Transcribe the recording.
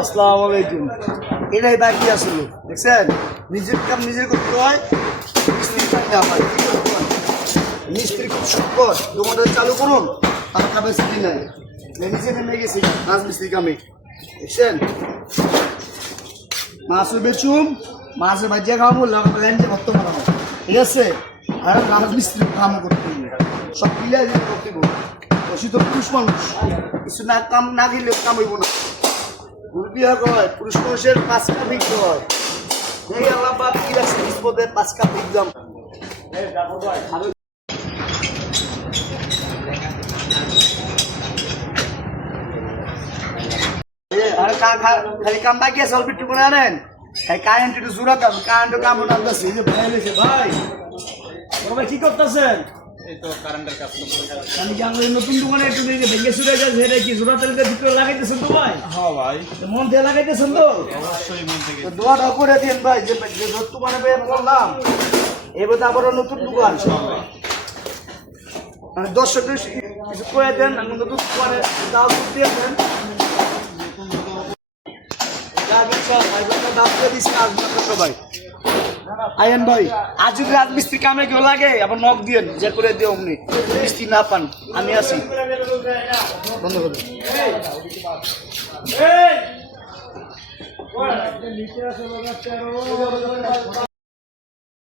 আসসালামু আলাইকুম। এটাই বাকি আসলো, দেখছেন? নিজের কাম নিজের করতে হয়, মিস্ত্রির কাম না হয়। মিস্ত্রি খুব সংকট, দোকানটা চালু করুন, আর ক্যাপাসিটি নাই। নিজে নেমে গেছি রাজমিস্ত্রি কামে, দেখছেন? মাছও বেচুম, মাছের বাজিয়া খাওয়াবো, ল্যান্ডে ভক্ত বানাবো, ঠিক আছে? আর রাজমিস্ত্রি কামও করতে হবে, সব মিলিয়ে করতে হবে। বেশি তো পুরুষ মানুষ, কিছু না কাম না দিলে কাম হইব না। বিয়া কয় পুরুষ মানুষের 5 কাপ ভিক্ষা হয়। এই আল্লাহ বাপ কি রাখছে বিপদে 5 কাপ ভিক্ষাম। আর খালি কাম বাকি আছে, অল্প একটু করে আনেন। কারেন্ট একটু জোড়া কাম, কারেন্ট কাম লাগতেছে। এই যে ভাই লেছে ভাই, ভাই কি করতেছেন? এই তো কারেন্টের কাজ করতেছি। আমি কি আমাদের নতুন দোকানে একটু ভেঙে চুরে যাচ্ছে, এটা কি জোড়া তেলটা ভিতরে লাগাইতেছেন তো ভাই? হ্যাঁ ভাই, মন দিয়ে লাগাইতেছেন তো? অবশ্যই মন থেকে। তো দোয়াটা করে দিন ভাই, যে দোকানে বের করলাম এবার আবারও নতুন দোকান, মানে দর্শক কিছু করে দেন, নতুন দোকানে দাও দিয়ে দেন। সবাই আইন ভাই, আজ যদি রাজমিস্ত্রি কামে কেউ লাগে আবার নখ দিয়ে যে করে দিও, অমনি মিস্ত্রি না পান আমি আছি। ধন্যবাদ।